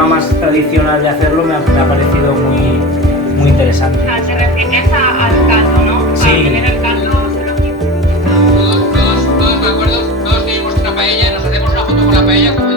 forma más tradicional de hacerlo me ha parecido muy interesante. Te refieres al caldo, ¿no? Sí. A tener el caldo. Todos me acuerdo, todos vivimos una paella, nos hacemos una foto con la paella como